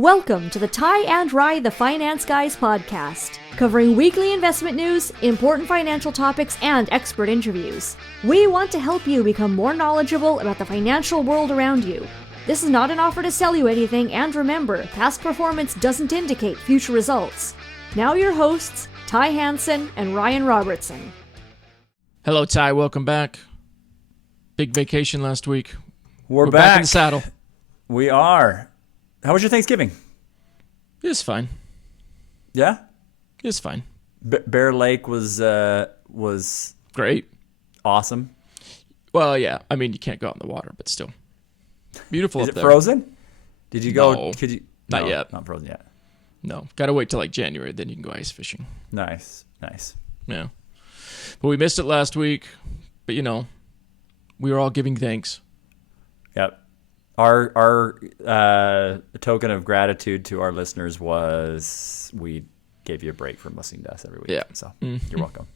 Welcome to the Ty and Rye the Finance Guys podcast, covering weekly investment news, important financial topics, and expert interviews. We want to help you become more knowledgeable about the financial world around you. This is not an offer to sell you anything, and remember, past performance doesn't indicate future results. Now your hosts, Ty Hansen and Ryan Robertson. Hello, Ty. Welcome back. Big vacation last week. We're back in the saddle. We are. How was your Thanksgiving? It's fine. Yeah? It's fine. Bear Lake was great. Awesome. Well, yeah. I mean, you can't go out in the water, but still. Beautiful Is up it there. frozen? Did you go? No, Could you? not No, yet. Not frozen yet. No. Got to wait till like January, then you can go ice fishing. Nice. Yeah. But we missed it last week. But, you know, we were all giving thanks. Yep. Our token of gratitude to our listeners was we gave you a break from listening to us every week. Yeah. So you're welcome.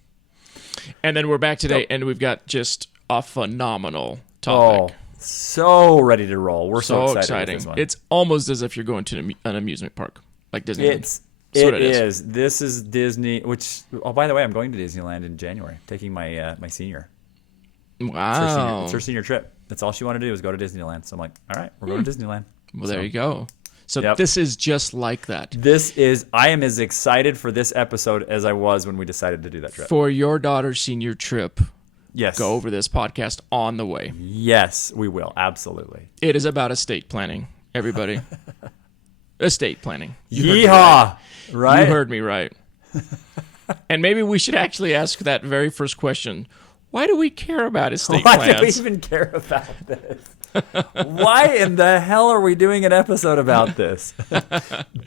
And then we're back today, and we've got just a phenomenal topic. Oh, so ready to roll. We're so excited exciting. with this one. It's almost as if you're going to an amusement park, like Disneyland. It is. This is Disney, which, oh, by the way, I'm going to Disneyland in January, taking my my senior. Wow. It's her senior trip. That's all she wanted to do was go to Disneyland. So I'm like, all right, we're going to Disneyland. Well, there you go. So Yep. This is just like that. I am as excited for this episode as I was when we decided to do that trip. For your daughter's senior trip, Yes. go over this podcast on the way. Yes, we will. Absolutely. It is about estate planning, everybody. Estate planning. Yeehaw! Right? You heard me right. And maybe we should actually ask that very first question. Why do we care about estate Why plans? do we even care about this? Why in the hell are we doing an episode about this?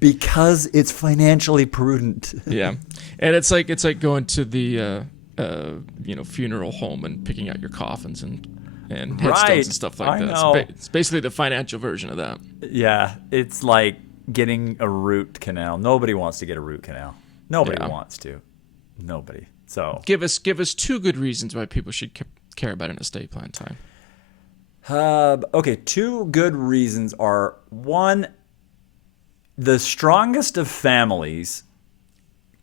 Because it's financially prudent. Yeah. And it's like going to the funeral home and picking out your coffins and headstones Right. and stuff like I that. know. It's basically the financial version of that. Yeah, it's like getting a root canal. Nobody wants to get a root canal. Nobody Yeah. wants to. Nobody. So Give us two good reasons why people should care about an estate plan, Ty. okay, two good reasons are, one, the strongest of families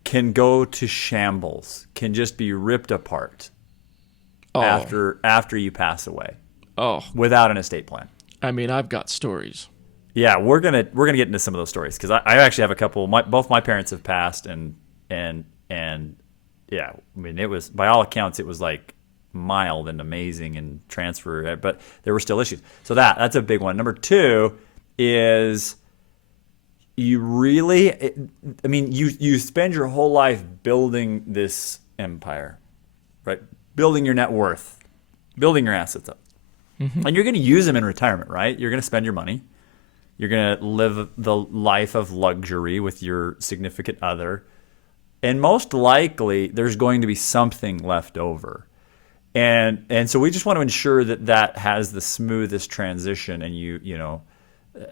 can go to shambles, can just be ripped apart after you pass away without an estate plan. I mean, I've got stories. Yeah, we're gonna get into some of those stories because I actually have a couple. Both my parents have passed, and yeah, I mean, it was, by all accounts, it was like mild and amazing and transfer, but there were still issues. So that's a big one. Number two is you spend your whole life building this empire, right? Building your net worth, building your assets up. Mm-hmm. And you're going to use them in retirement, right? You're going to spend your money. You're going to live the life of luxury with your significant other. And most likely, there's going to be something left over. And so we just want to ensure that has the smoothest transition. And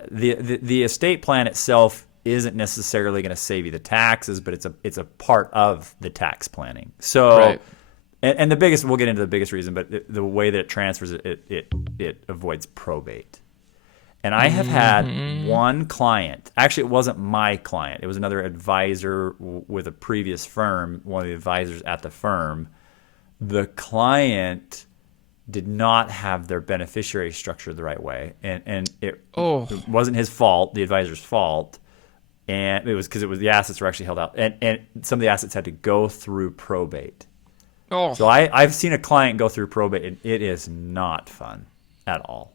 the estate plan itself isn't necessarily going to save you the taxes, but it's a part of the tax planning. So, right. and the biggest, we'll get into the biggest reason, but the way that it transfers it avoids probate. And I have had one client. Actually, it wasn't my client. It was another advisor with a previous firm, one of the advisors at the firm. The client did not have their beneficiary structured the right way. And it wasn't his fault, the advisor's fault. And it was because the assets were actually held out. And some of the assets had to go through probate. Oh. So I've seen a client go through probate, and it is not fun at all.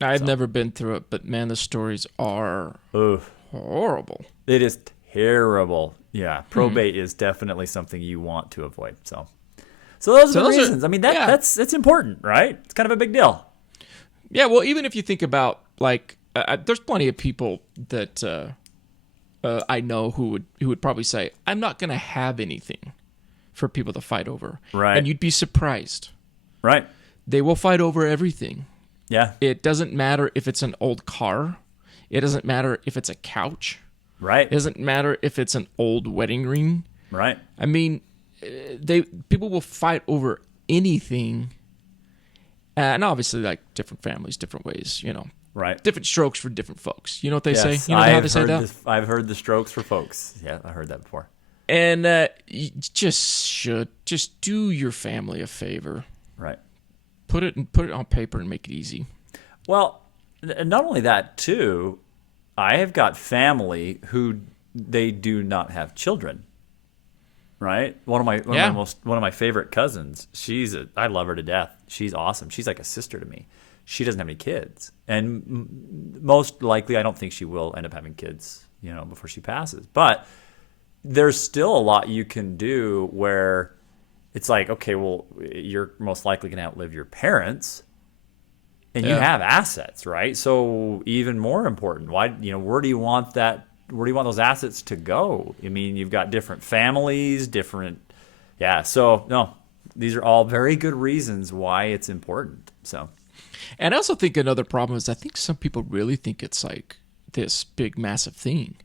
I've never been through it, but man, the stories are horrible. It is terrible. Yeah, probate is definitely something you want to avoid. So those are the reasons. I mean, that's important, right? It's kind of a big deal. Yeah, well, even if you think about, like, there's plenty of people that I know who would probably say, I'm not going to have anything for people to fight over. Right. And you'd be surprised. Right. They will fight over everything. Yeah. It doesn't matter if it's an old car. It doesn't matter if it's a couch. Right. It doesn't matter if it's an old wedding ring. Right. I mean, people will fight over anything. And obviously, like, different families, different ways, Right. Different strokes for different folks. You know what they say? Yes, You know how they say that? I've heard the strokes for folks. Yeah, I heard that before. And you just do your family a favor. Right. Put it on paper and make it easy. Well, not only that too, I have got family who they do not have children. Right? One of my favorite cousins. I love her to death. She's awesome. She's like a sister to me. She doesn't have any kids, and most likely, I don't think she will end up having kids, before she passes. But there's still a lot you can do where it's like, okay, well, you're most likely going to outlive your parents, and you have assets, right? So even more important, why, where do you want that? Where do you want those assets to go? I mean, you've got different families, So no, these are all very good reasons why it's important. So. And I also think another problem is I think some people really think it's like this big, massive thing.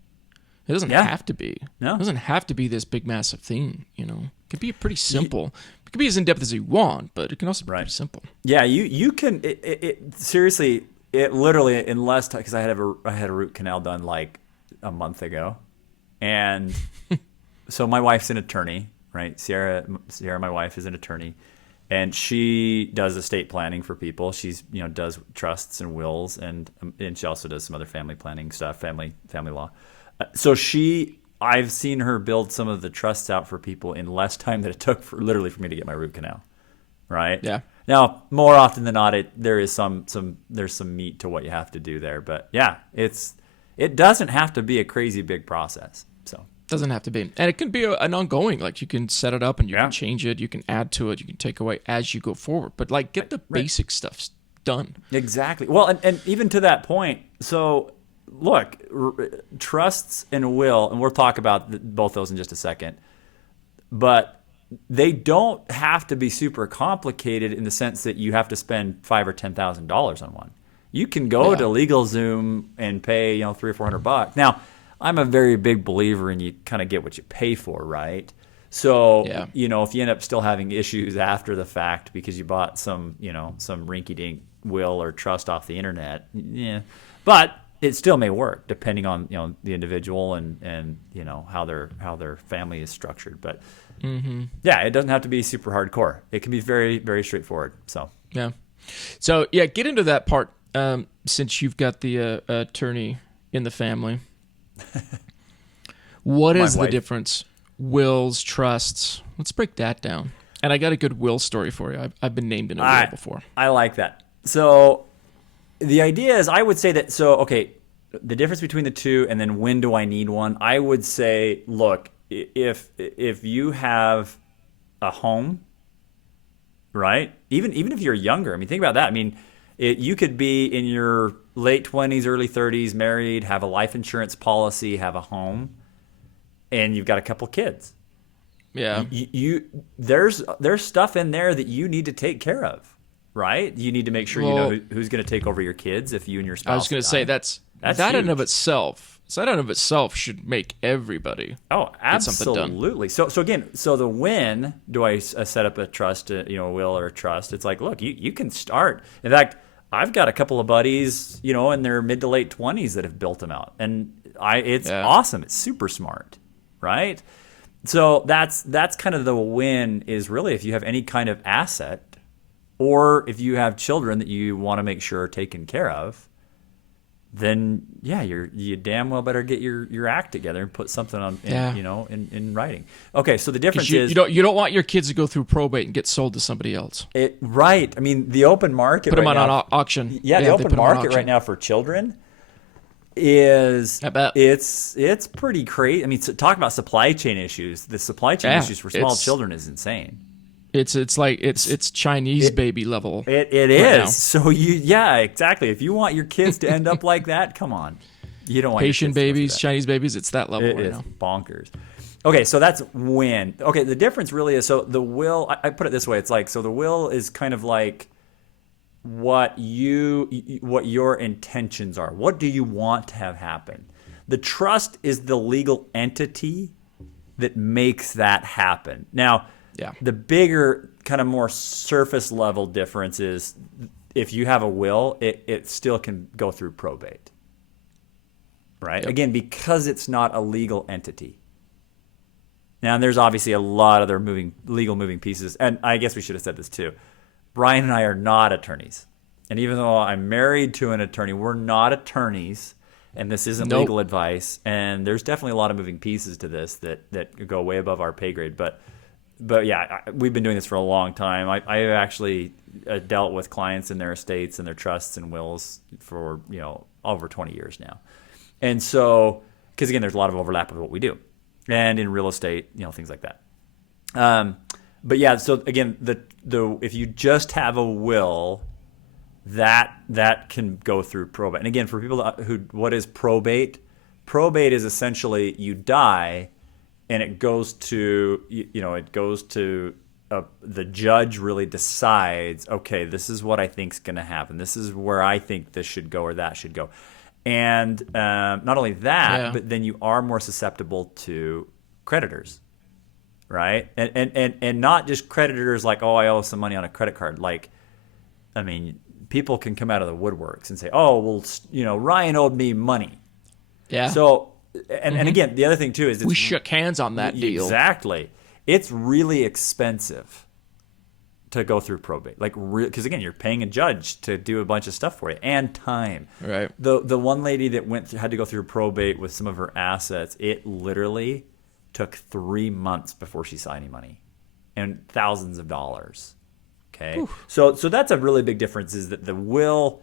It doesn't have to be. No. It doesn't have to be this big, massive thing, It can be pretty simple. It can be as in-depth as you want, but it can also be pretty simple. Yeah, you can, seriously, it literally, in less time, because I had a root canal done like a month ago. And so my wife's an attorney, right? Sierra, my wife, is an attorney. And she does estate planning for people. She's does trusts and wills, and she also does some other family planning stuff, family law. So I've seen her build some of the trusts out for people in less time than it took for me to get my root canal, right? Yeah. Now, more often than not, there's some meat to what you have to do there, but yeah, it doesn't have to be a crazy big process. So. Doesn't have to be. And it can be an ongoing, like you can set it up and you can change it, you can add to it, you can take away as you go forward. But like get the basic stuff done. Exactly. Well, and even to that point, so look, trusts and will, and we'll talk about both those in just a second, but they don't have to be super complicated in the sense that you have to spend $5,000 or $10,000 on one. You can go to LegalZoom and pay, $300 or $400. Now, I'm a very big believer in you kind of get what you pay for, right? So, if you end up still having issues after the fact because you bought some rinky-dink will or trust off the internet, but it still may work depending on, the individual and how their family is structured. But it doesn't have to be super hardcore. It can be very, very straightforward. So, get into that part since you've got the attorney in the family. What is the difference? Wills, trusts. Let's break that down. And I got a good will story for you. I've been named in a will before. I like that. So the idea is, I would say that, the difference between the two and then when do I need one? I would say, look, if you have a home, right? Even if you're younger, think about that. You could be in your late 20s, early 30s, married, have a life insurance policy, have a home, and you've got a couple kids. Yeah. There's stuff in there that you need to take care of, right? You need to make sure you know who's going to take over your kids if you and your spouse. I was going to say that huge. in and of itself. So that in and of itself should make everybody get something done. Absolutely. So again, the when do I set up a trust, a will or a trust? It's like, look, you can start. In fact, I've got a couple of buddies, in their mid to late 20s that have built them out, and it's awesome. It's super smart, right? So that's kind of the win, is really if you have any kind of asset, or if you have children that you want to make sure are taken care of, then you damn well better get your act together and put something on, in writing. Okay, so the difference is you don't want your kids to go through probate and get sold to somebody else. Right. The open market. Put them on auction. Yeah, the open market right now for children is, I bet. it's pretty crazy. Talk about supply chain issues. The supply chain issues for small children is insane. It's like it's Chinese baby level. It is. Now. So exactly. If you want your kids to end up like that, come on. You don't want Haitian babies, Chinese babies. It's that level right now. Bonkers. Okay, so that's when. Okay, the difference really is, so the will. I put it this way. It's like, so the will is kind of like what your intentions are. What do you want to have happen? The trust is the legal entity that makes that happen. Now. Yeah. The bigger, kind of more surface level difference is if you have a will, it still can go through probate. Right? Yep. Again, because it's not a legal entity. Now, there's obviously a lot of other legal moving pieces, and I guess we should have said this too. Brian and I are not attorneys, and even though I'm married to an attorney, we're not attorneys, and this isn't legal advice. And there's definitely a lot of moving pieces to this that go way above our pay grade. But yeah, we've been doing this for a long time. I actually dealt with clients in their estates and their trusts and wills for over 20 years now. And so, because again, there's a lot of overlap with what we do, and in real estate, things like that. But yeah, so again, if you just have a will, that can go through probate. And again, for people what is probate? Probate is essentially you die, and it goes to the judge really decides, okay, this is what I think's going to happen. This is where I think this should go or that should go. And not only that, but then you are more susceptible to creditors, right? And not just creditors like, oh, I owe some money on a credit card. Like, I mean, people can come out of the woodworks and say, oh, well, Ryan owed me money. Yeah. So, and again, the other thing too is we shook hands on that deal. Exactly. It's really expensive to go through probate, because again, you're paying a judge to do a bunch of stuff for you, and time. Right. The one lady that had to go through probate with some of her assets, it literally took 3 months before she saw any money, and thousands of dollars. Okay. Whew. So that's a really big difference. Is that the will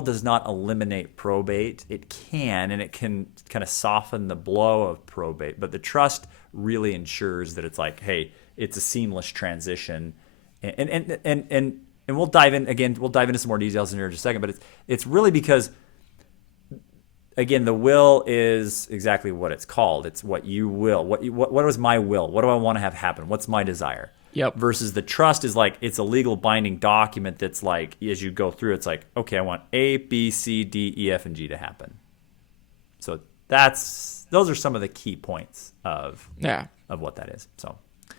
does not eliminate probate. It can, and it can kind of soften the blow of probate, but the trust really ensures that it's like, hey, it's a seamless transition, and we'll dive in again. We'll dive into some more details in here in just a second. But it's really because, again, the will is exactly what it's called. It's what you will. What was my will? What do I want to have happen? What's my desire? Yep. Versus the trust is like, it's a legal binding document that's like, as you go through, it's like, okay, I want A, B, C, D, E, F, and G to happen. So those are some of the key points of what that is. So.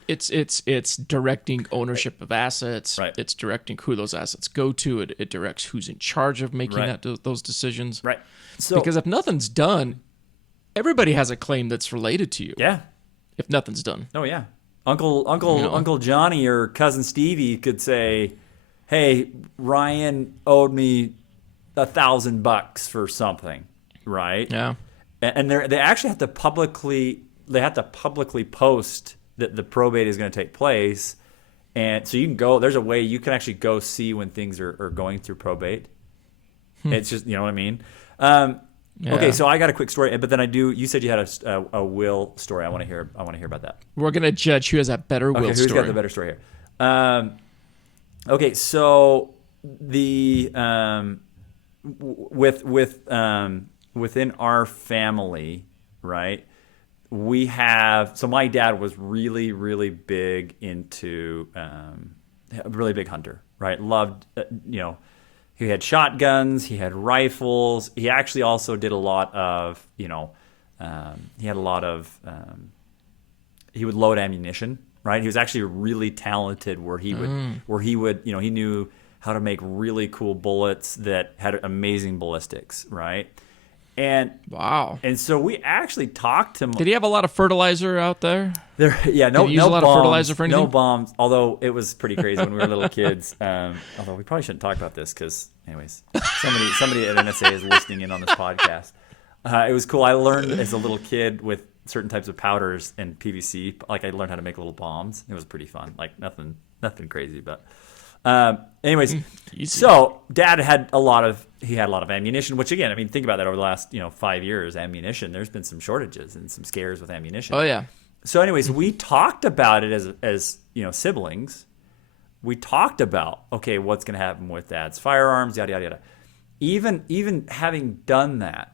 It's directing ownership of assets. Right. It's directing who those assets go to. It directs who's in charge of making those decisions. Right. So, because if nothing's done, everybody has a claim that's related to you. Yeah. If nothing's done. Oh yeah. Uncle Johnny or cousin Stevie could say, "Hey, Ryan owed me $1,000 for something," right? Yeah. And they actually have to publicly post that the probate is going to take place, and so you can go. There's a way you can actually go see when things are going through probate. It's just, what I mean. Okay, so I got a quick story, but then you said you had a will story. I want to hear about that. We're gonna judge who has a better will story. Who's got the better story here? Okay, so the within our family, right? We have, so my dad was really, really big into, a really big hunter, right? Loved, he had shotguns, he had rifles. He actually also did a lot of, he would load ammunition, right? He was actually really talented where he would, he knew how to make really cool bullets that had amazing ballistics, right? And wow! And so we actually talked to him. Did he have a lot of fertilizer out there? No Did he use a lot bombs, of fertilizer for anything? No bombs. Although it was pretty crazy when we were little kids. Although we probably shouldn't talk about this because, anyways, somebody at NSA is listening in on this podcast. It was cool. I learned as a little kid with certain types of powders and PVC. Like I learned how to make little bombs. It was pretty fun. Like nothing crazy, but. Anyways, so Dad had a lot of ammunition, which again, I mean, think about that over the last 5 years. Ammunition, there's been some shortages and some scares with ammunition. Oh yeah. So, anyways, we talked about it as siblings. We talked about, okay, what's going to happen with Dad's firearms, yada yada yada. Even having done that,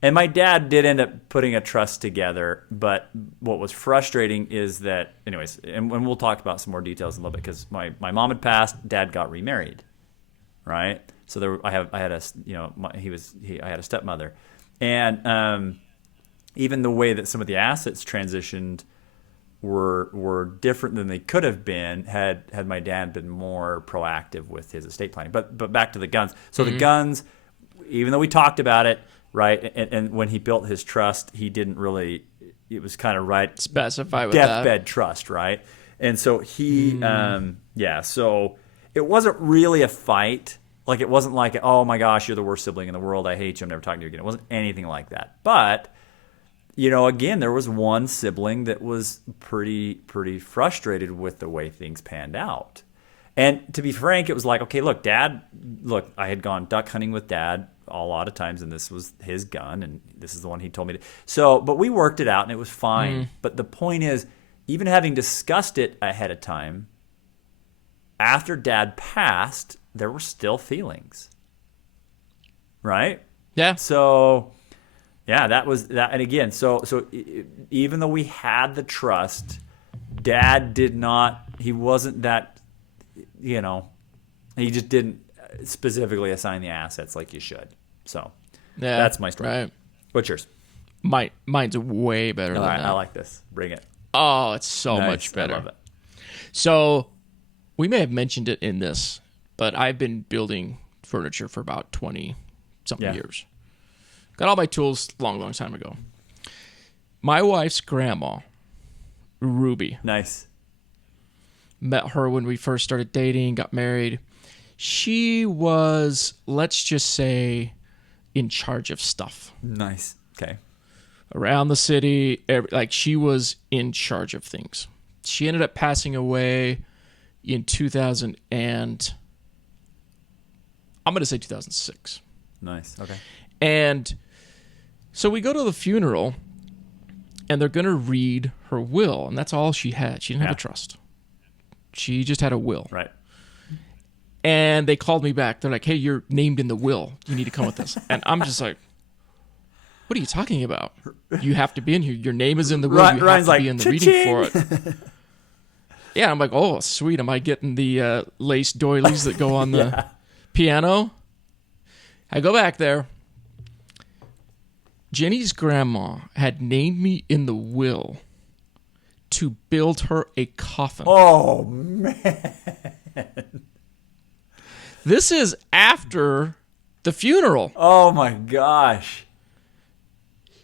and my dad did end up putting a trust together, but what was frustrating is that, anyways, and we'll talk about some more details in a little bit, because my mom had passed, Dad got remarried, right? So I had a stepmother, and even the way that some of the assets transitioned were different than they could have been had my dad been more proactive with his estate planning. But back to the guns. So the guns, even though we talked about it, right, and when he built his trust, he didn't really. It was kind of right specify with deathbed trust, right? And so he, so it wasn't really a fight. Like, it wasn't like, oh my gosh, you're the worst sibling in the world, I hate you, I'm never talking to you again. It wasn't anything like that. But, again, there was one sibling that was pretty frustrated with the way things panned out. And to be frank, it was like, okay, look, I had gone duck hunting with Dad a lot of times, and this was his gun, and this is the one he told me to. So, but we worked it out, and it was fine. But the point is, even having discussed it ahead of time, after Dad passed, there were still feelings. Right? Yeah. So, yeah, that was that. And again, so even though we had the trust, Dad did not, he wasn't that, he just didn't specifically assign the assets like you should. So, that's my story. Right. What's yours? Mine's way better than that. I like this. Bring it. Oh, it's so much better. I love it. So, we may have mentioned it in this, but I've been building furniture for about 20-something years. Got all my tools long time ago. My wife's grandma, Ruby. Nice. Met her when we first started dating, got married. She was, let's just say, in charge of stuff. Nice. Okay. Around the city, she was in charge of things. She ended up passing away in 2006. Nice. Okay. And so we go to the funeral, and they're going to read her will, and that's all she had. She didn't have a trust. She just had a will. Right. And they called me back. They're like, hey, you're named in the will. You need to come with us. And I'm just like, what are you talking about? You have to be in here. Your name is in the will. You Ryan's have to like, be in the reading for it. Yeah, I'm like, oh, sweet. Am I getting the lace doilies that go on the piano? I go back there. Jenny's grandma had named me in the will to build her a coffin. Oh, man. This is after the funeral. Oh, my gosh.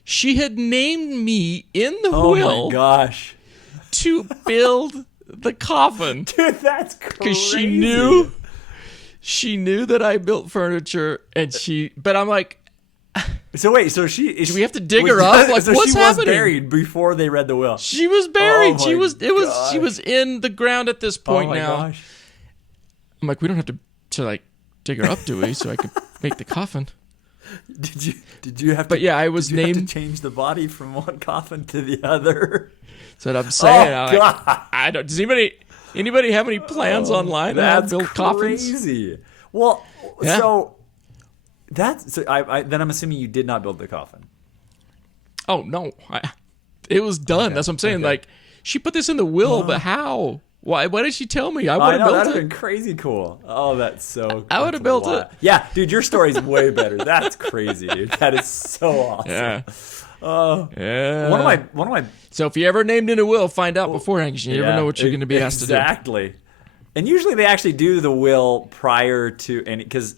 She had named me in the will. Oh, my gosh. To build the coffin. Dude, that's crazy. Because she knew that I built furniture, but I'm like, so wait, do we have to dig her up? Like, so what's she happening? Was buried before they read the will. She was buried. Oh, She was in the ground at this point now. Gosh. I'm like, we don't have to dig her up, do we? So I could make the coffin. Did you have to? But yeah, I was named. Have to change the body from one coffin to the other. That's what I'm saying. Oh, God. I don't. Does anybody have any plans online to build coffins? Crazy. Well, yeah. so then I'm assuming you did not build the coffin. Oh no, it was done. Okay. That's what I'm saying. Okay. Like, she put this in the will, but how? Why did she tell me? I would have built it. That would have been crazy cool. Oh, that's so cool. I would have built it. Yeah, dude, your story's way better. That's crazy, dude. That is so awesome. Yeah. Oh. Yeah. One of my So if you ever named in a will, find out beforehand, because you never know what you're going to be asked to do. Exactly. And usually they actually do the will prior to any, because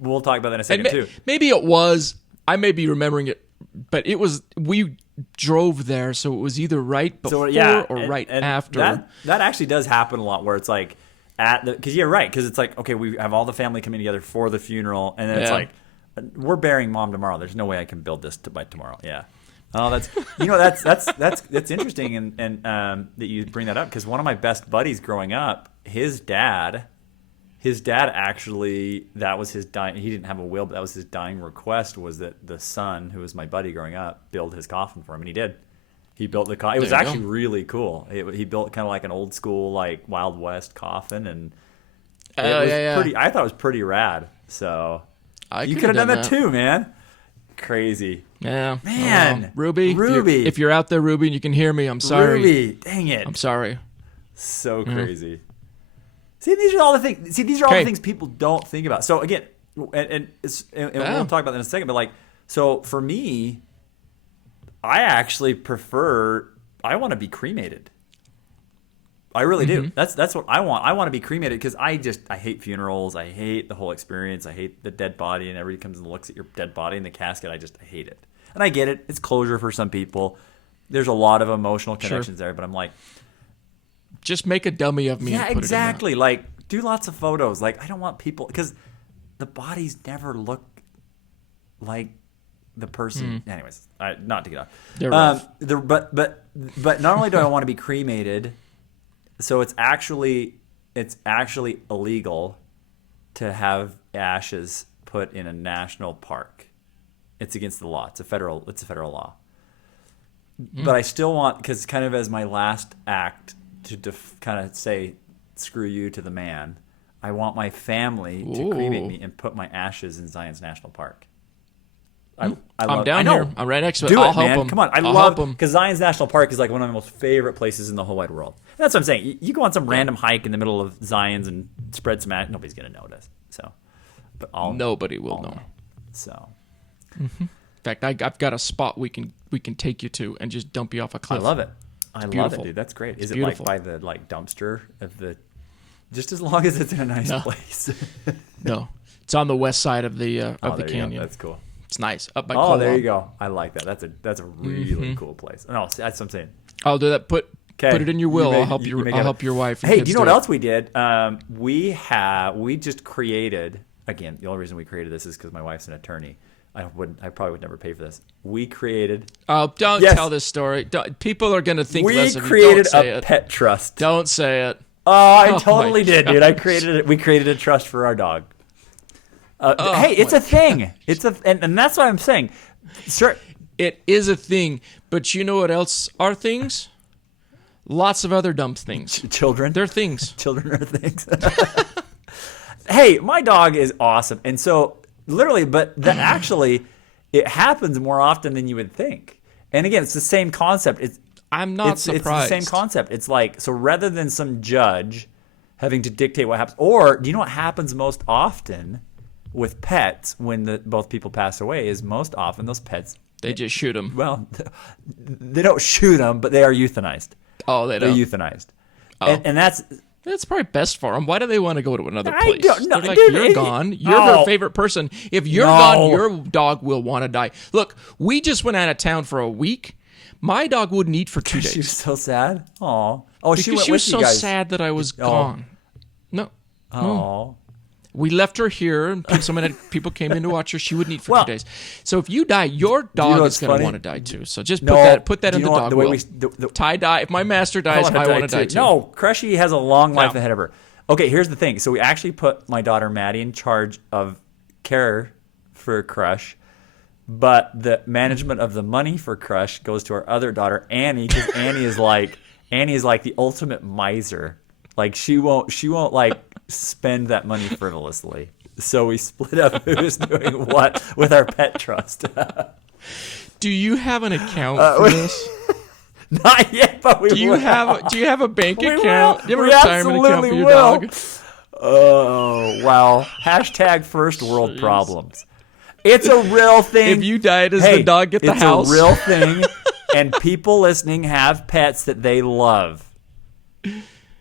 we'll talk about that in a second too. Maybe it was. I may be remembering it, but it was. We drove there, so it was either right before or right after. That actually does happen a lot, where it's like because you're right, because it's like, okay, we have all the family coming together for the funeral, and then it's like, we're burying Mom tomorrow. There's no way I can build this by tomorrow. Yeah. Oh, that's interesting, and that you bring that up, because one of my best buddies growing up, his dad actually, that was his dying. He didn't have a will, but that was his dying request, was that the son, who was my buddy growing up, build his coffin for him, and he did. He built the coffin. It was actually really cool. He built kind of like an old school, like Wild West coffin, and pretty. I thought it was pretty rad. So you could have done that too, man. Crazy. Yeah. Man. Ruby. If you're out there, Ruby, and you can hear me, I'm sorry. Ruby, dang it. I'm sorry. So crazy. See, these are all the things. The things people don't think about. So again, and we'll talk about that in a second. But so for me, I actually prefer want to be cremated. I really do. That's what I want. I want to be cremated because I hate funerals. I hate the whole experience. I hate the dead body, and everybody comes and looks at your dead body in the casket. I hate it. And I get it. It's closure for some people. There's a lot of emotional connections there, but I'm like, just make a dummy of me. Yeah, and put exactly. Like, do lots of photos. Like, I don't want people because the bodies never look like the person. Anyways, not to get off. They're rough. But not only do I want to be cremated, so it's actually illegal to have ashes put in a national park. It's against the law. It's a federal law. But I still want, because kind of as my last act to kind of say screw you to the man, I want my family to cremate me and put my ashes in Zion's National Park. I'm down here. I'm right next to it. I'll help man. them. Come on. I love them. Because Zion's National Park is like one of my most favorite places in the whole wide world. And that's what I'm saying. You go on some random hike in the middle of Zion's and spread some ash. Nobody's going to notice. So, but nobody will know. So. In fact, I've got a spot we can take you to and just dump you off a cliff. I love it. I love beautiful. it, dude. That's great. Is beautiful. it like by the dumpster of the? Just as long as it's in a nice place. No, it's on the west side of the canyon. That's cool. It's nice up by. Oh, Colwell. there you go. I like that. That's a really cool place. No, that's what I'm saying. I'll do that. Put it in your will. I'll help you. I'll help your wife. Hey, do you know what else we did? We just created. Again, the only reason we created this is because my wife's an attorney. I probably would never pay for this. We created. Oh, don't tell this story. People are going to think less of you. We created a pet trust. Don't say it. Oh, I totally did, dude. I created it. We created a trust for our dog. Hey, it's a thing. And that's what I'm saying. Sure. It is a thing, but you know what else are things? Lots of other dumb things. Children. They're things. Children are things. Hey, my dog is awesome. And so, literally, actually, it happens more often than you would think. And again, it's the same concept. I'm not surprised. It's the same concept. It's like, so rather than some judge having to dictate what happens, or do you know what happens most often with pets when both people pass away is most often those pets. They just shoot them. Well, they don't shoot them, but they are euthanized. Oh, they're euthanized. Oh. And that's probably best for them. Why do they want to go to another place? I don't know. They're like, you're gone. You're her favorite person. If you're gone, your dog will want to die. Look, we just went out of town for a week. My dog wouldn't eat for 2 days. She was so sad. Oh, because she went she was with so you guys. sad that I was gone. No. Oh. We left her here, and people came in to watch her. She wouldn't eat for 2 days. So if you die, your dog is going to want to die too. So just put that in the dog will. Ty die. If my master dies, I want to die too. No, Crushy has a long life ahead of her. Okay, here's the thing. So we actually put my daughter Maddie in charge of care for Crush, but the management of the money for Crush goes to our other daughter Annie, because Annie is like the ultimate miser. Like she won't like spend that money frivolously. So we split up who's doing what with our pet trust. Do you have an account for this? Not yet, but we do you will. have a bank account? Do you have a we retirement account for your dog? Oh, wow. # first world problems. It's a real thing. If you die, does the dog get the house? It's a real thing, and people listening have pets that they love.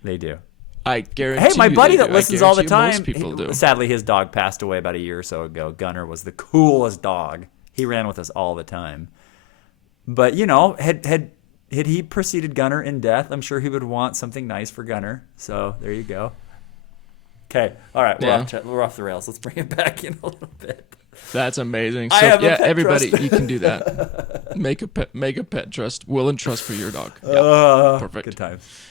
They do. I guarantee. Hey, my buddy that listens all the time. Most people do. Sadly, his dog passed away about a year or so ago. Gunner was the coolest dog. He ran with us all the time. But had he preceded Gunner in death, I'm sure he would want something nice for Gunner. So there you go. Okay, all right, we're off the rails. Let's bring it back in a little bit. That's amazing. So everybody, you can do that. Make a pet trust, will and trust for your dog. Perfect. Good times.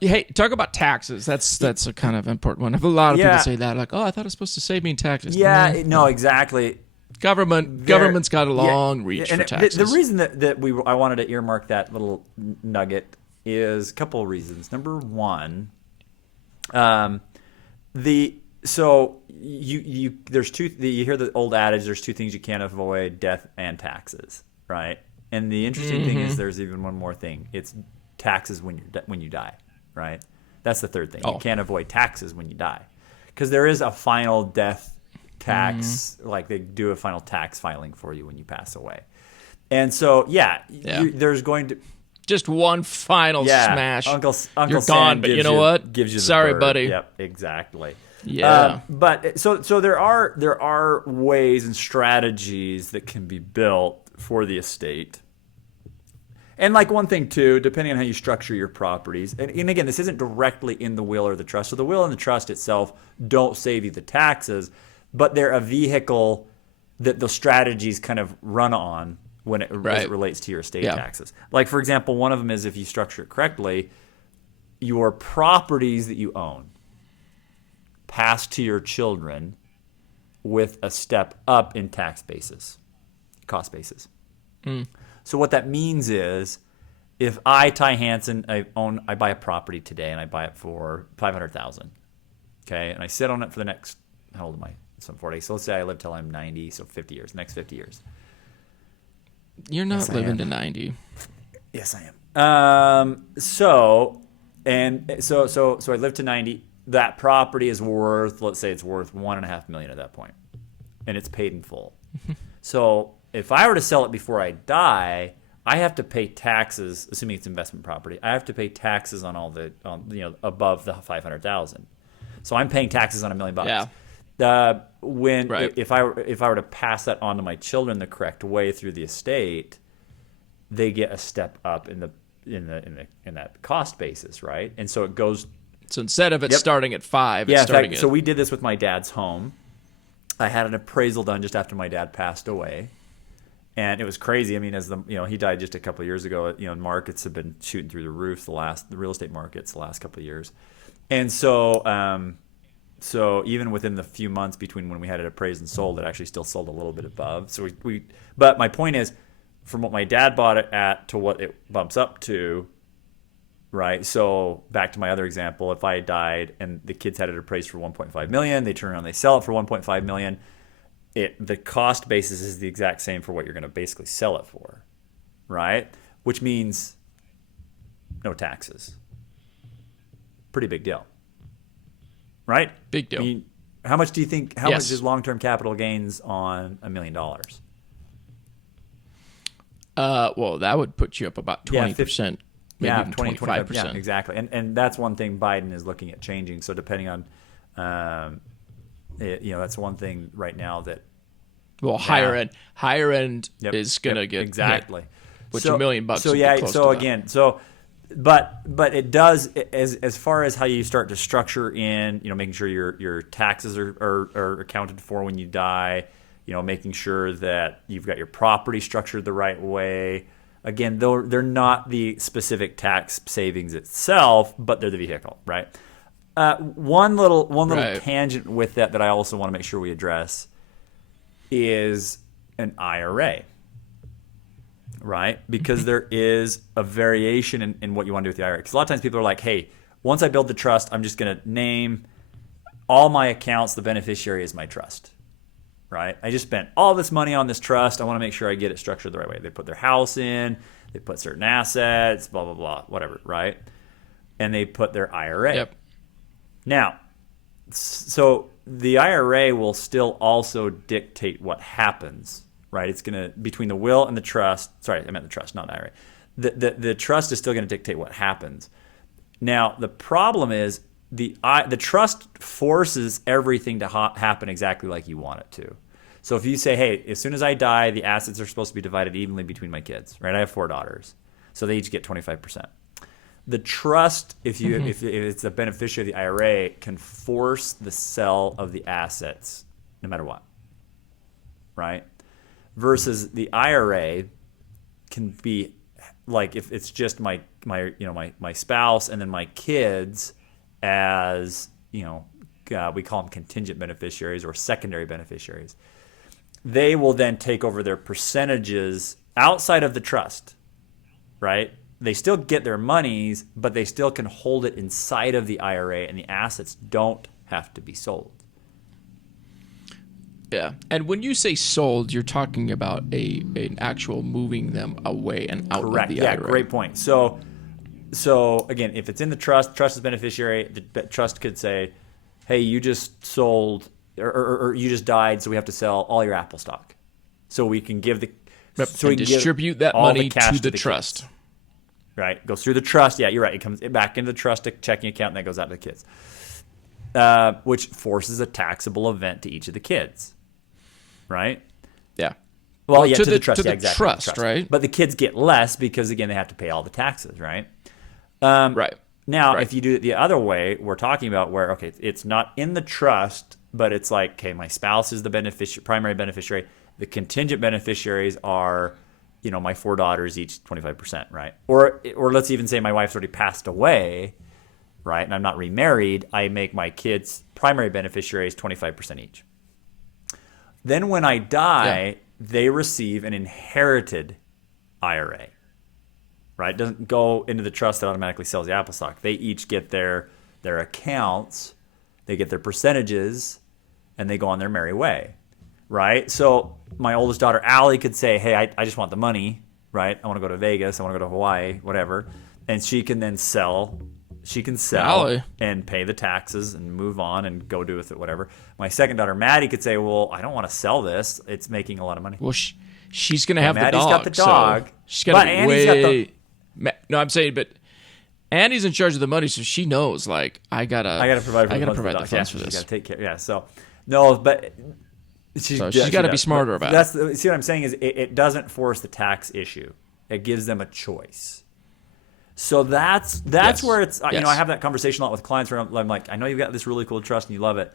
Hey, talk about taxes. That's a kind of important one. A lot of people say that, like, I thought it was supposed to save me in taxes. Yeah, no, exactly. Government's got a long reach for taxes. The reason that I wanted to earmark that little nugget is a couple of reasons. Number one, you hear the old adage, there's two things you can't avoid: death and taxes, right? And the interesting thing is there's even one more thing. It's taxes when you die, right? That's the third thing. You can't avoid taxes when you die, because there is a final death tax, like they do a final tax filing for you when you pass away. And so, there's going to just one final smash. Uncle You're Sam gone, but you know what? Gives you the sorry, bird. buddy. Yep, exactly. Yeah. But so there are ways and strategies that can be built for the estate. And like one thing too, depending on how you structure your properties, and again, this isn't directly in the will or the trust. So the will and the trust itself don't save you the taxes, but they're a vehicle that the strategies kind of run on when as it relates to your estate taxes. Like for example, one of them is if you structure it correctly, your properties that you own pass to your children with a step up in tax basis, cost basis. So what that means is, if I, Ty Hansen, I buy a property today and I buy it for $500,000, okay, and I sit on it for the next, how old am I? So I'm 40. So let's say I live till I'm 90, so 50 years, next 50 years. You're not living to 90. Yes, I am. So I live to 90. That property is worth, let's say it's worth $1.5 million at that point, and it's paid in full. So if I were to sell it before I die, I have to pay taxes, assuming it's investment property. I have to pay taxes on all the, above the 500,000. So I'm paying taxes on $1 million. Yeah. If I were to pass that on to my children the correct way through the estate, they get a step up in that cost basis, right? And so it goes. So instead of it starting at 5, it's starting at. So we did this with my dad's home. I had an appraisal done just after my dad passed away. And it was crazy. I mean, he died just a couple of years ago. Markets have been shooting through the roof. The real estate markets the last couple of years, and so even within the few months between when we had it appraised and sold, it actually still sold a little bit above. So but my point is, from what my dad bought it at to what it bumps up to, right? So back to my other example, if I died and the kids had it appraised for $1.5 million, they turn around, they sell it for $1.5 million. The cost basis is the exact same for what you're going to basically sell it for, right? Which means no taxes. Pretty big deal, right? Big deal. I mean, how much do you think? How much is long-term capital gains on $1 million? Well, that would put you up about 20%, maybe even 25%. Yeah, exactly. And that's one thing Biden is looking at changing. So depending on that's one thing right now that. Well, higher end is gonna get exactly. Hit, which $1 million. So yeah. So again, but it does as far as how you start to structure in, making sure your taxes are accounted for when you die, making sure that you've got your property structured the right way. Again, though they're not the specific tax savings itself, but they're the vehicle, right? One little tangent with that I also want to make sure we address is an IRA, right? Because there is a variation in what you want to do with the IRA. Because a lot of times people are like, hey, once I build the trust, I'm just going to name all my accounts, the beneficiary is my trust, right? I just spent all this money on this trust. I want to make sure I get it structured the right way. They put their house in, they put certain assets, blah, blah, blah, whatever, right? And they put their IRA. Yep. Now, so the IRA will still also dictate what happens, right? It's going to, between the will and the trust, sorry, I meant the trust, not the IRA. The trust is still going to dictate what happens. Now, the problem is the trust forces everything to happen exactly like you want it to. So if you say, hey, as soon as I die, the assets are supposed to be divided evenly between my kids, right? I have 4 daughters, so they each get 25%. The trust, if it's a beneficiary of the IRA, can force the sale of the assets no matter what, right? Versus the IRA can be like if it's just my spouse and then my kids as we call them contingent beneficiaries or secondary beneficiaries. They will then take over their percentages outside of the trust, right? They still get their monies, but they still can hold it inside of the IRA, and the assets don't have to be sold. Yeah, and when you say sold, you're talking about an actual moving them away and out Correct. of the IRA. Yeah, great point. So again, if it's in the trust is beneficiary. The trust could say, "Hey, you just sold, or you just died, so we have to sell all your Apple stock, so we can give the." Yep. So And we can give distribute that all the money cash to the kids. trust. Right, goes through the trust. Yeah, you're right. It comes back into the trust checking account, and that goes out to the kids, which forces a taxable event to each of the kids. Right. Yeah. Well, Well, yeah, to to the- the trust, to yeah, the exactly. trust, right? But the kids get less because again they have to pay all the taxes, right? Right. Now, Right. if you do it the other way, we're talking about where okay, it's not in the trust, but it's like okay, my spouse is the primary beneficiary. The contingent beneficiaries are, my 4 daughters each 25%, right? Or let's even say my wife's already passed away, right? And I'm not remarried. I make my kids primary beneficiaries 25% each. Then when I die, they receive an inherited IRA, right? It doesn't go into the trust that automatically sells the Apple stock. They each get their accounts, they get their percentages, and they go on their merry way, right? So my oldest daughter, Allie, could say, hey, I just want the money, right? I want to go to Vegas. I want to go to Hawaii, whatever. And she can then sell. She can sell Allie. and pay the taxes and move on and go do with it, whatever. My second daughter, Maddie, could say, well, I don't want to sell this. It's making a lot of money. Well, she's going to have Maddie's the dog. got the dog. So she's got But to Annie's got the- No, I'm saying, but Annie's in charge of the money, so she knows, like, I gotta provide the the funds for She's this. got to take care. Yeah. So no, but she's So she's got to be does. smarter But about it. See what I'm saying is it doesn't force the tax issue. It gives them a choice. So that's Yes. where it's Yes. I have that conversation a lot with clients where I'm like, I know you've got this really cool trust and you love it.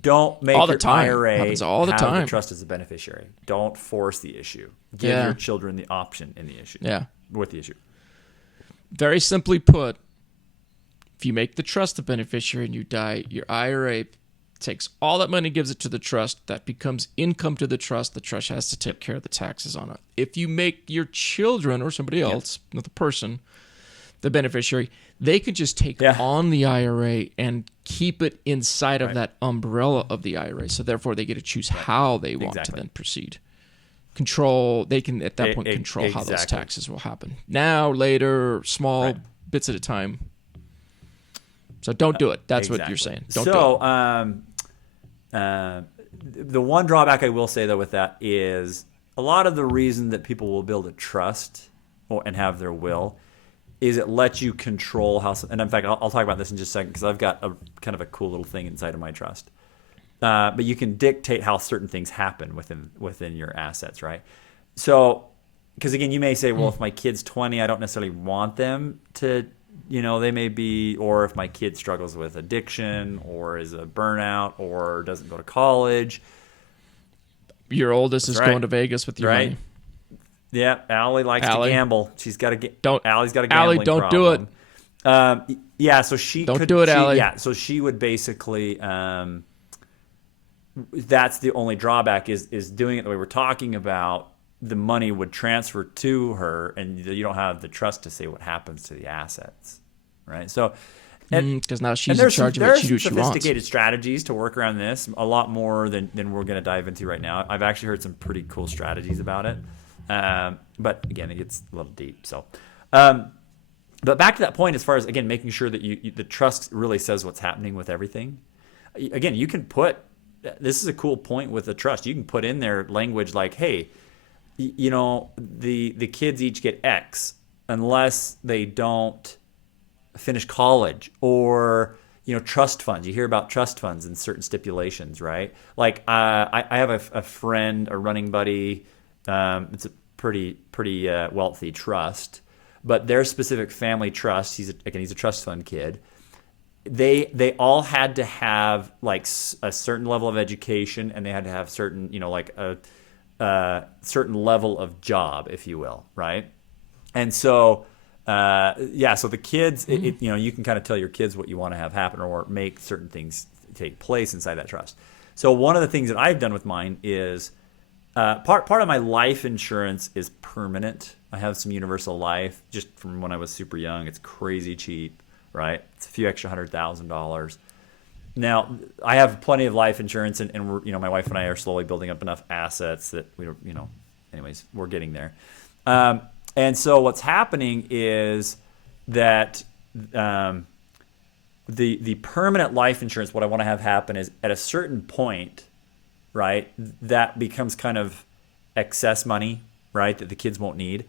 Don't make All the your time. IRA Happens all the have time. the trust as a beneficiary. Don't force the issue. Give Yeah. your children the option in the issue. Yeah. With the issue. Very simply put, if you make the trust the beneficiary and you die, your IRA takes all that money, gives it to the trust. That becomes income to the trust. The trust has to take care of the taxes on it. If you make your children or somebody else, not the person, the beneficiary, they can just take on the IRA and keep it inside of that umbrella of the IRA. So therefore, they get to choose how they want to then proceed. They can at that point control how those taxes will happen. Now, later, small bits at a time. So don't do it. That's what you're saying. Don't do it. The one drawback I will say, though, with that is a lot of the reason that people will build a trust and have their will is it lets you control how – and in fact, I'll talk about this in just a second because I've got a kind of a cool little thing inside of my trust. But you can dictate how certain things happen within your assets, right? So because, again, you may say, well, if my kid's 20, I don't necessarily want them to – they may be, or if my kid struggles with addiction or is a burnout or doesn't go to college. Your oldest is going to Vegas with your money. Yeah, Allie likes to gamble. She's got to Allie's got a Allie, gambling don't problem. do it. So she don't do it, Allie. Yeah, so she would basically. That's the only drawback is doing it the way we're talking about. The money would transfer to her, and you don't have the trust to say what happens to the assets, right? So, because now she's in charge of it, she do what she wants. There's sophisticated strategies to work around this, a lot more than we're going to dive into right now. I've actually heard some pretty cool strategies about it, but again, it gets a little deep. So, but back to that point, as far as again making sure that the trust really says what's happening with everything. Again, you can put this is a cool point with the trust. You can put in there language like, hey. The kids each get X unless they don't finish college or, trust funds. You hear about trust funds and certain stipulations, right? Like I have a friend, a running buddy. It's a pretty wealthy trust, but their specific family trust, he's a trust fund kid. They all had to have like a certain level of education and they had to have certain, like a certain level of job, if you will, right? And so, so the kids, you can kind of tell your kids what you want to have happen or make certain things take place inside that trust. So one of the things that I've done with mine is part of my life insurance is permanent. I have some universal life just from when I was super young. It's crazy cheap, right? It's a few extra $100,000. Now, I have plenty of life insurance, and we're, my wife and I are slowly building up enough assets that we don't, anyways, we're getting there. And so what's happening is that the permanent life insurance, what I want to have happen is at a certain point, right, that becomes kind of excess money right, that the kids won't need.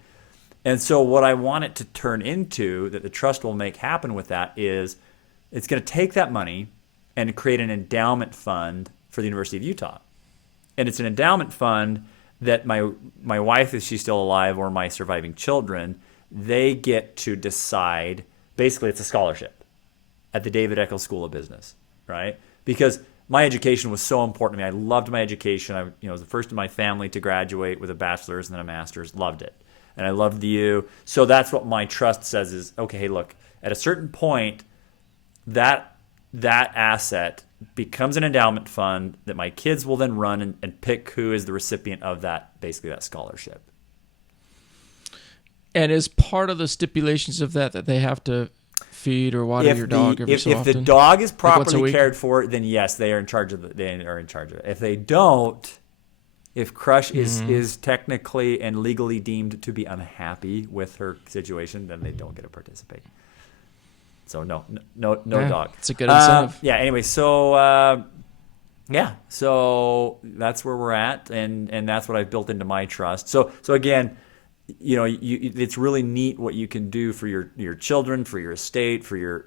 And so what I want it to turn into, that the trust will make happen with that, is it's going to take that money and create an endowment fund for the University of Utah. And it's an endowment fund that my wife, if she's still alive, or my surviving children, they get to decide. Basically, it's a scholarship at the David Eccles School of Business, right? Because my education was so important to me. I loved my education. I was the first in my family to graduate with a bachelor's and then a master's. Loved it. And I loved you. So that's what my trust says is, okay, hey, look, at a certain point, that asset becomes an endowment fund that my kids will then run and pick who is the recipient of that, basically that scholarship. And as part of the stipulations of that they have to feed or water your dog every so often? If the dog is properly cared for, then yes, they are in charge of it. If they don't, if Crush is technically and legally deemed to be unhappy with her situation, then they don't get to participate. So no dog. It's a good incentive. Anyway, so so that's where we're at, and that's what I've built into my trust. So again, it's really neat what you can do for your children, for your estate, for your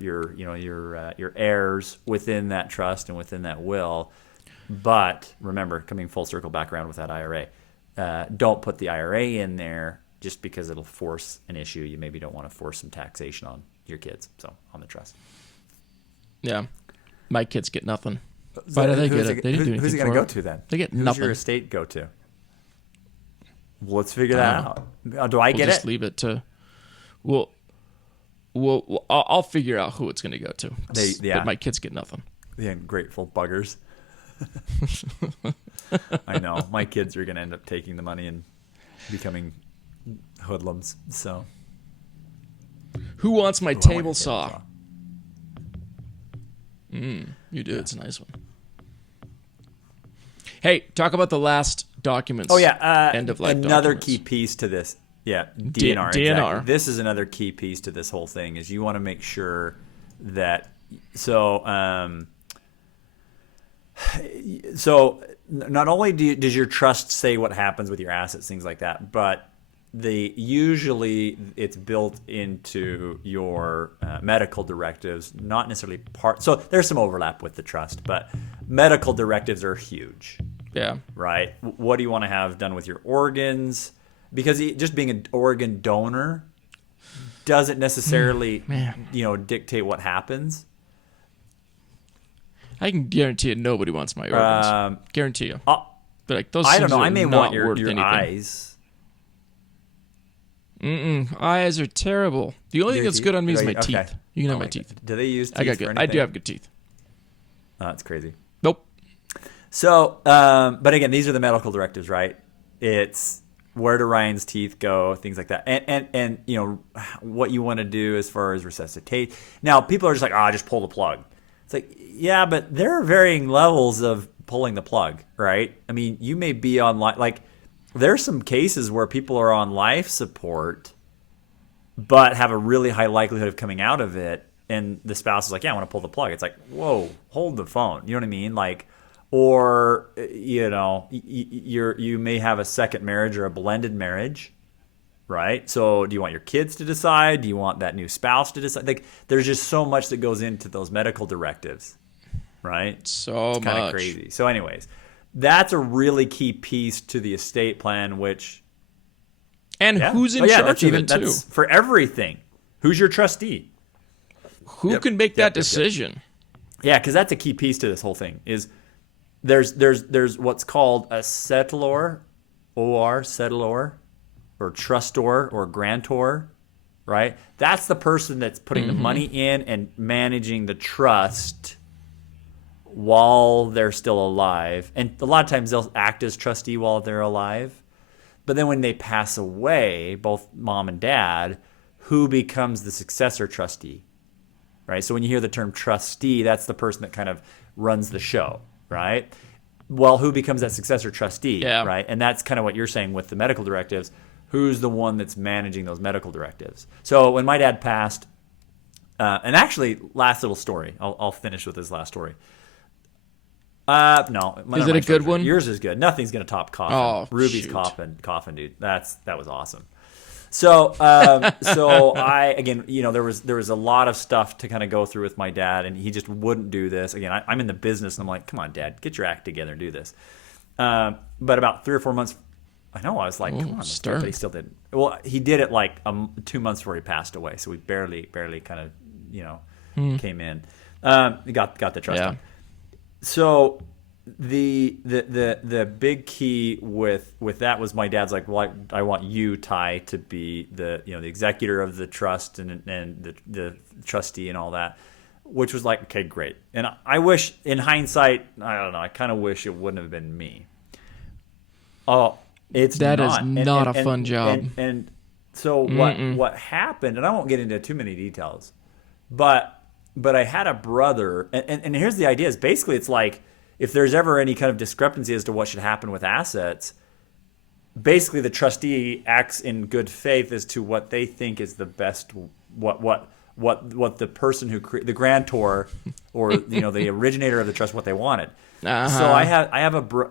heirs within that trust and within that will. But remember, coming full circle back around with that IRA, don't put the IRA in there just because it'll force an issue. You maybe don't want to force some taxation on your kids, so on the trust. Yeah, my kids get nothing. Why do they get it? They didn't do anything. Who's it going to go to then? They get Who's nothing. your estate go to? Well, let's figure that out. Do I get it? Just leave it to. I'll figure out who it's going to go to. But my kids get nothing. The ungrateful buggers. I know. My kids are going to end up taking the money and becoming hoodlums. So, who wants my table saw? You do. Yeah. It's a nice one. Hey, talk about the last documents. Oh yeah, end of life. Another documents. key piece to this. Yeah, DNR. DNR. Exactly. This is another key piece to this whole thing. Is you want to make sure that So not only does your trust say what happens with your assets, things like that, but usually it's built into your medical directives, not necessarily part. So there's some overlap with the trust, but medical directives are huge. Yeah. Right. What do you want to have done with your organs? Because just being an organ donor doesn't necessarily, dictate what happens. I can guarantee you nobody wants my organs. Guarantee you. But like those I don't know. I may want your eyes. Eyes are terrible. The only thing that's good on me is my teeth. Okay. You can have my teeth. Do they use teeth? I got good. I do have good teeth. Oh, that's crazy. Nope. So, but again, these are the medical directives, right? It's where do Ryan's teeth go, things like that, and what you want to do as far as resuscitate. Now, people are just like, just pull the plug. It's like, yeah, but there are varying levels of pulling the plug, right? I mean, you may be on like there's some cases where people are on life support, but have a really high likelihood of coming out of it, and the spouse is like, yeah, I want to pull the plug. It's like, whoa, hold the phone. You know what I mean? Like, or you may have a second marriage or a blended marriage, right? So do you want your kids to decide? Do you want that new spouse to decide? Like, there's just so much that goes into those medical directives, right? It's kind of crazy. So anyways, that's a really key piece to the estate plan, which... And who's in charge of it, too? That's for everything. Who's your trustee? Who can make that decision? Yeah, because that's a key piece to this whole thing. Is there's what's called a settlor, settlor, or trustor or grantor, right? That's the person that's putting the money in and managing the trust while they're still alive. And a lot of times they'll act as trustee while they're alive. But then when they pass away, both mom and dad, who becomes the successor trustee, right? So when you hear the term trustee, that's the person that kind of runs the show, right? Well, who becomes that successor trustee, right? And that's kind of what you're saying with the medical directives. Who's the one that's managing those medical directives? So when my dad passed, and actually, last little story, I'll finish with this last story. No. Is it a good one? Yours is good. Nothing's gonna top Coffin. Oh, Ruby's shoot. Coffin, dude. That was awesome. So, so I again, there was a lot of stuff to kind of go through with my dad, and he just wouldn't do this. Again, I'm in the business, and I'm like, come on, Dad, get your act together and do this. But about 3 or 4 months, I was like, come on, let's do it, but he still didn't. Well, he did it like 2 months before he passed away, so we barely kind of came in. We got the trust. Yeah. Done. So the big key with that was my dad's like, well, I want you, Ty, to be the executor of the trust and the trustee and all that, which was like, okay, great. And I wish, in hindsight, I don't know, I kind of wish it wouldn't have been me. Oh, that is not a fun job. And so what happened, and I won't get into too many details, but I had a brother, and here's the idea: is basically it's like, if there's ever any kind of discrepancy as to what should happen with assets, basically the trustee acts in good faith as to what they think is the best, what the person who the grantor or the originator of the trust, what they wanted. Uh-huh. So I have a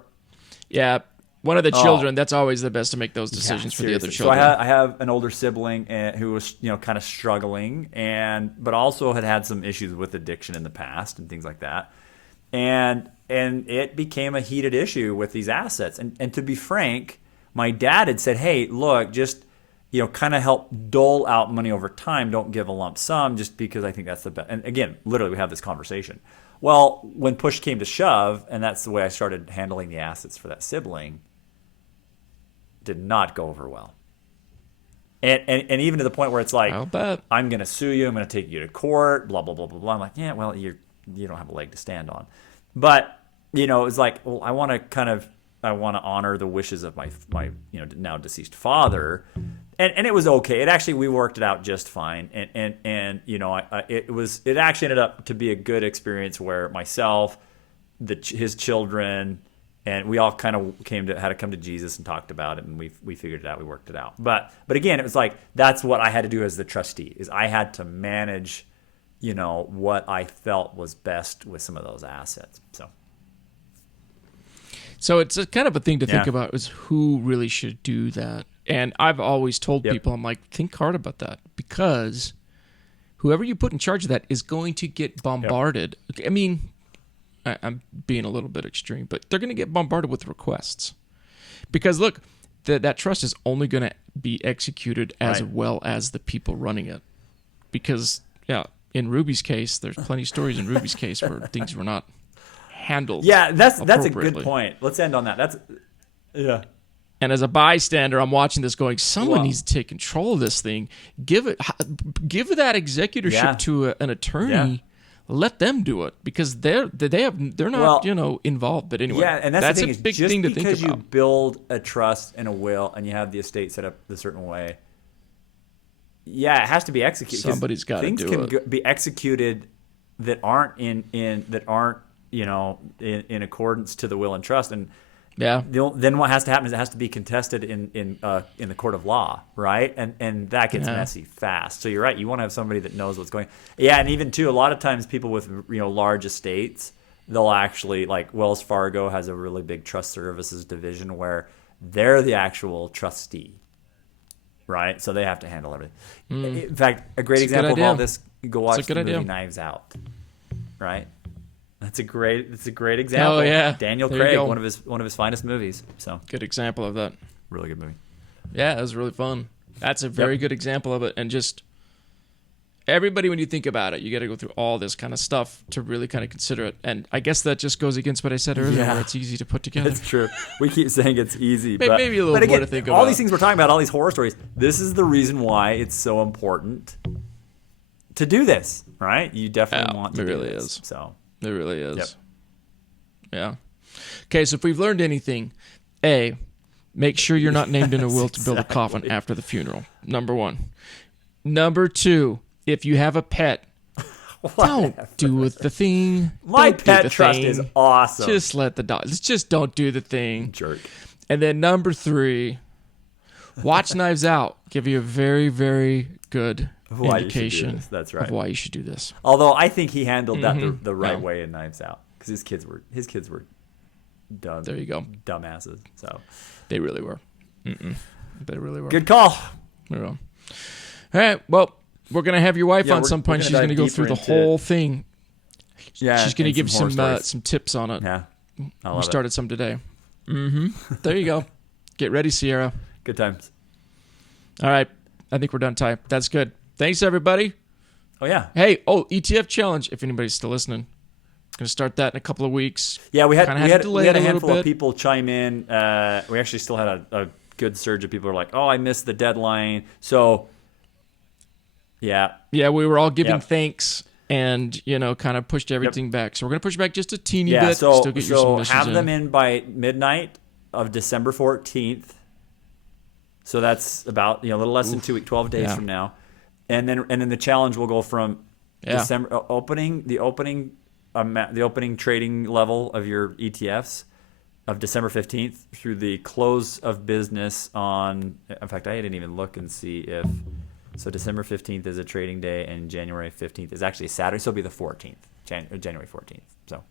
yeah. One of the children, that's always the best to make those decisions for the other children. So I have an older sibling who was kind of struggling, but also had some issues with addiction in the past and things like that. And it became a heated issue with these assets. And to be frank, my dad had said, hey, look, just kind of help dole out money over time. Don't give a lump sum, just because I think that's the best. And again, literally, we have this conversation. Well, when push came to shove, and that's the way I started handling the assets for that sibling, did not go over well. And even to the point where it's like, I'll bet. I'm going to sue you. I'm going to take you to court, blah, blah, blah, blah, blah. I'm like, yeah, well, you don't have a leg to stand on. But, it's like, well, I want to honor the wishes of my now deceased father. And it was okay. We worked it out just fine. And it actually ended up to be a good experience where myself, his children, and we all kind of had to come to Jesus and talked about it, and we figured it out. We worked it out. But again, it was like, that's what I had to do as the trustee, is I had to manage, what I felt was best with some of those assets. So it's a kind of a thing to think about, is who really should do that. And I've always told people, I'm like, think hard about that, because whoever you put in charge of that is going to get bombarded. I mean, I'm being a little bit extreme, but they're going to get bombarded with requests, because look, that trust is only going to be executed as well as the people running it. Because in Ruby's case, there's plenty of stories in Ruby's case where things were not handled. Yeah, that's a good point. Let's end on that. And as a bystander, I'm watching this going, someone needs to take control of this thing. Give that executorship to an attorney. Yeah. Let them do it, because they're not involved. But anyway, and that's the thing, a big just thing to think about. Because you build a trust and a will and you have the estate set up a certain way, it has to be executed. Somebody's got to do it. Things can be executed that aren't in accordance to the will and trust, and then what has to happen is it has to be contested in the court of law, right? And that gets messy fast. So you're right. You want to have somebody that knows what's going. Yeah, and even too, a lot of times people with large estates, they'll actually, like Wells Fargo has a really big trust services division where they're the actual trustee, right? So they have to handle everything. In fact, a great example of all this, go watch the movie Knives Out, right? That's a great example. Oh yeah, Daniel Craig, one of his finest movies. So good example of that. Really good movie. Yeah, it was really fun. That's a very good example of it. And just everybody, when you think about it, you got to go through all this kind of stuff to really kind of consider it. And I guess that just goes against what I said earlier, where it's easy to put together. It's true. We keep saying it's easy, but maybe a little more to think about. All these things we're talking about, all these horror stories. This is the reason why it's so important to do this, right? You definitely want to. It do really this, is. So. It really is. Yep. Yeah. Okay, so if we've learned anything, A, make sure you're not named in a will to build a coffin after the funeral. Number 1. Number 2, if you have a pet, don't do the thing. My pet trust is awesome. Just let the dog. Just don't do the thing. Jerk. And then number 3, watch Knives Out. Give you a very, very good indication That's right. of why you should do this. Although I think he handled that the right way in Knives Out. because his kids were dumb. There you go. Dumbasses. So They really were. They really were. good call. There we go. All right. Well, we're gonna have your wife Yeah, on some point. we're She's gonna gonna dive go through the deeper into whole thing. Yeah, She's gonna and give some horror stories. some tips on it. Yeah, I love We started some today. There you go. Get ready, Sierra. Good times. All right. I think we're done, Ty. That's good. Thanks, everybody. Oh yeah, Hey, ETF challenge. If anybody's still listening, gonna start that in a couple of weeks. yeah. We had Kinda had to delay it a a little handful of bit. people chime in. We actually still had a good surge of people who were like, "Oh, I missed the deadline." So yeah, Yeah, we were all giving Yep. thanks and, kind of pushed everything back. So we're going to push back just a teeny yeah. bit. So Still get your submissions have in. them in by midnight of December 14th. So that's about a little less than 2 weeks, 12 days Yeah. from now, and then the challenge will go from Yeah. December the opening trading level of your ETFs of December 15th through the close of business on. In fact, I didn't even look and see if. So December 15th is a trading day, and January 15th is actually Saturday, so it'll be the 14th, January 14th. So,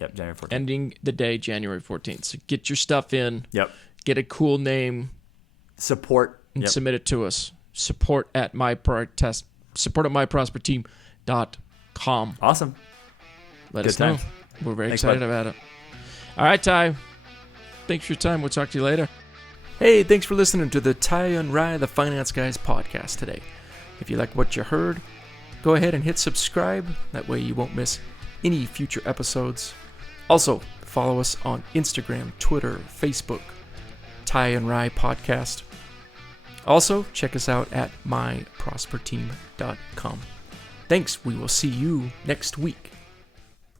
yep, January 14th. Ending the day, January 14th. So get your stuff in. Yep. Get a cool name Support. and Yep. submit it to us. Support at myprosperteam.com. Awesome. Let Good us know. times. We're very Thanks, excited bud. about it. All right, Ty. Thanks for your time. We'll talk to you later. Hey, thanks for listening to the Ty and Rye, the Finance Guys podcast today. If you like what you heard, go ahead and hit subscribe. That way you won't miss any future episodes. Also, follow us on Instagram, Twitter, Facebook, Ty and Rye Podcast. Also, check us out at myprosperteam.com. Thanks. We will see you next week.